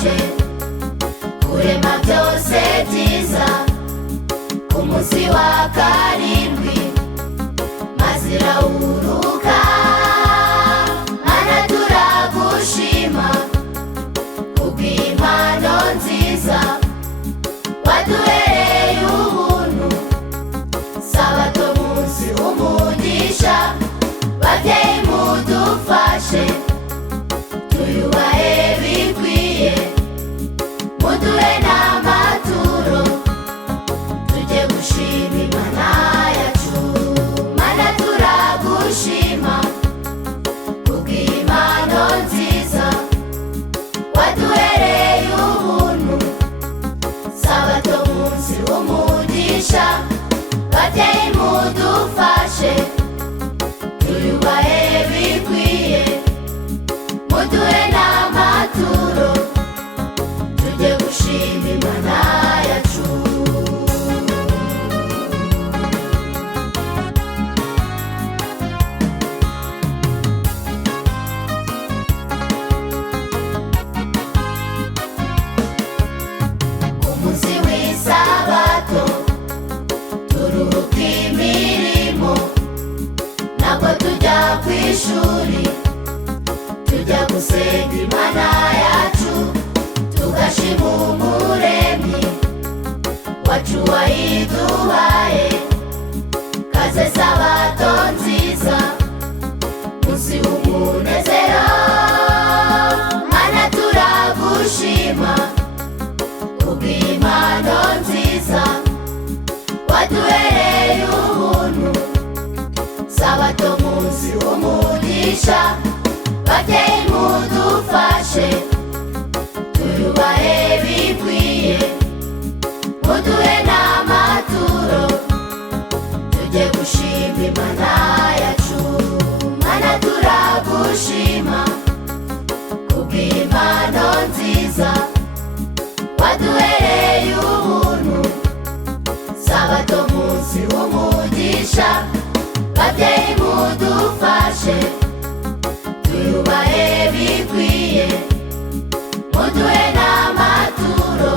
wadufashe kurema byose byiza ku munsi wa karindwi maze irawuruka. Mana turagushima kubw'impano nziza waduhereye ubuntu, sabato munsi umugisha. Babyeyi mudufashe tuyubahe bikwiye, muduhe n'amaturo tujye gushima Imana yacu. Mana turagushima kubw'impano nziza waduhereye ubuntu, sabato munsi umugisha. Babyeyi mudufashe tuyubahe bikwiye, muduhe n'amaturo tujye gushima Imana yacu. Ku munsi w'isabato turuhuka imirimo, ntabwo tujya ku ishuri, tujya gusenga Imana yacu, tugashima Umuremyi wacu wayiduhaye. Kaze sabato nziza, munsi w'umunezero. Mana turagushima kubw'impano nziza waduhereye ubuntu, sabato munsi w'umugisha. Babyeyi mudufashe tuyubahe bikwiye, muduhe n'amaturo tujye gushima Imana yacu. Mana turagushima kubw'impano nziza waduhereye ubuntu, sabato munsi w'umugisha. Babyeyi mudufashe tuyubahe bikwiye, muduhe n'amaturo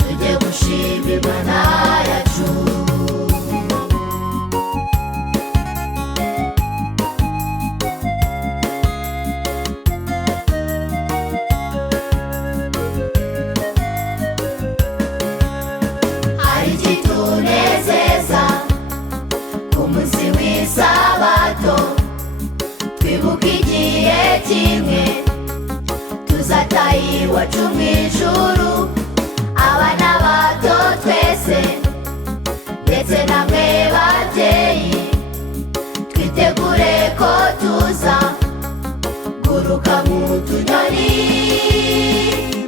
tujye gushima Imana yacu. Hari ikitunezeza ku munsi w'isabato, twibuka igihe kimwe tuzataha iwacu mu ijuru. Abana bato twese ndetse namwe babyeyi, twitegure ko tuza guruka mu tunyoni.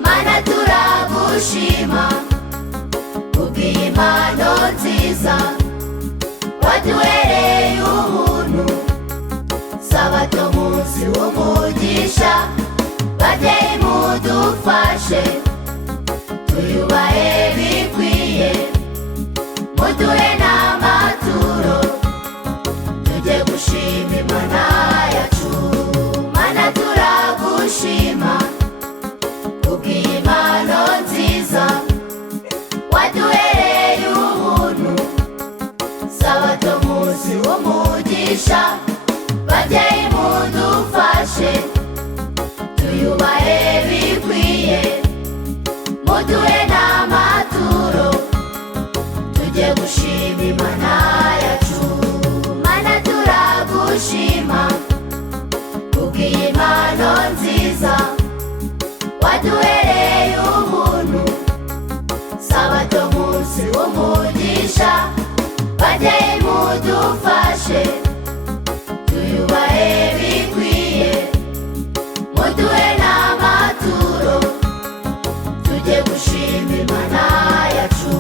Mana turagushima kubw'impano nziza waduhereye ubuntu, sabato munsi w'umugisha. Babyeyi mudufashe tuyubahe bikwiye, muduhe n'amaturo tujye gushima Imana yacu. Mana turagushima kubw'impano nziza waduhereye ubuntu, sabato munsi w'umugisha. Babyeyi mudufashe tuyubahe bikwiye, muduhe n'amaturo tujye gushima Imana yacu. Mana turagushima kubw'impano nziza waduhereye ubuntu, sabato munsi w'umugisha. Babyeyi mudufashe tuyubahe bikwiye, muduhe n'amaturo tujye gushima Imana yacu.